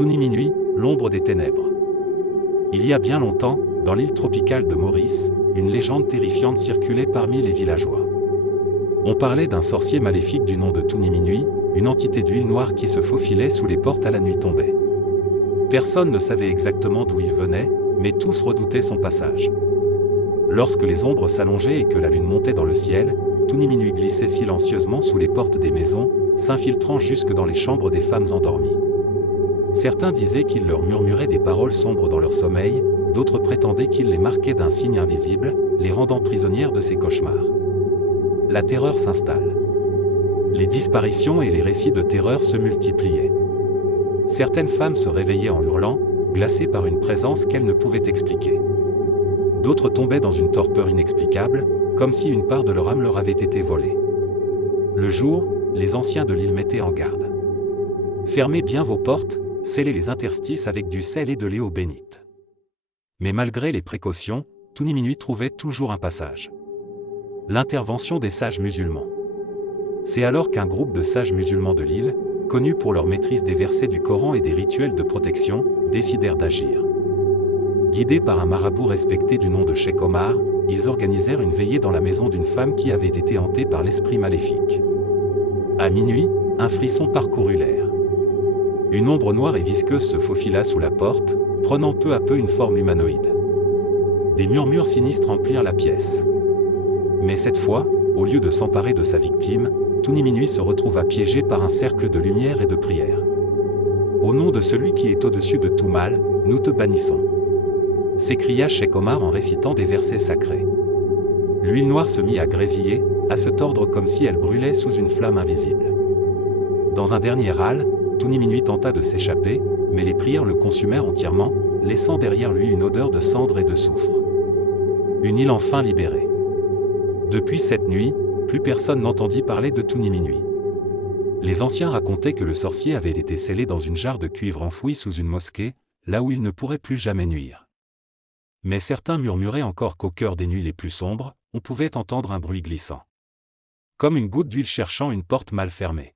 Touni Minuit, l'ombre des ténèbres. Il y a bien longtemps, dans l'île tropicale de Maurice, une légende terrifiante circulait parmi les villageois. On parlait d'un sorcier maléfique du nom de Touni Minuit, une entité d'huile noire qui se faufilait sous les portes à la nuit tombée. Personne ne savait exactement d'où il venait, mais tous redoutaient son passage. Lorsque les ombres s'allongeaient et que la lune montait dans le ciel, Touni Minuit glissait silencieusement sous les portes des maisons, s'infiltrant jusque dans les chambres des femmes endormies. Certains disaient qu'il leur murmurait des paroles sombres dans leur sommeil, d'autres prétendaient qu'il les marquait d'un signe invisible, les rendant prisonnières de ses cauchemars. La terreur s'installe. Les disparitions et les récits de terreur se multipliaient. Certaines femmes se réveillaient en hurlant, glacées par une présence qu'elles ne pouvaient expliquer. D'autres tombaient dans une torpeur inexplicable, comme si une part de leur âme leur avait été volée. Le jour, les anciens de l'île mettaient en garde. Fermez bien vos portes, scellez les interstices avec du sel et de l'eau bénite. Mais malgré les précautions, Touni Minuit trouvait toujours un passage. L'intervention des sages musulmans. C'est alors qu'un groupe de sages musulmans de l'île, connus pour leur maîtrise des versets du Coran et des rituels de protection, décidèrent d'agir. Guidés par un marabout respecté du nom de Cheikh Omar, ils organisèrent une veillée dans la maison d'une femme qui avait été hantée par l'esprit maléfique. À minuit, un frisson parcourut l'air. Une ombre noire et visqueuse se faufila sous la porte, prenant peu à peu une forme humanoïde. Des murmures sinistres emplirent la pièce. Mais cette fois, au lieu de s'emparer de sa victime, Touni Minuit se retrouva piégé par un cercle de lumière et de prière. Au nom de celui qui est au-dessus de tout mal, nous te bannissons, s'écria Cheikh Omar en récitant des versets sacrés. L'huile noire se mit à grésiller, à se tordre comme si elle brûlait sous une flamme invisible. Dans un dernier râle, Touni Minuit tenta de s'échapper, mais les prières le consumèrent entièrement, laissant derrière lui une odeur de cendre et de soufre. Une île enfin libérée. Depuis cette nuit, plus personne n'entendit parler de Touni Minuit. Les anciens racontaient que le sorcier avait été scellé dans une jarre de cuivre enfouie sous une mosquée, là où il ne pourrait plus jamais nuire. Mais certains murmuraient encore qu'au cœur des nuits les plus sombres, on pouvait entendre un bruit glissant. Comme une goutte d'huile cherchant une porte mal fermée.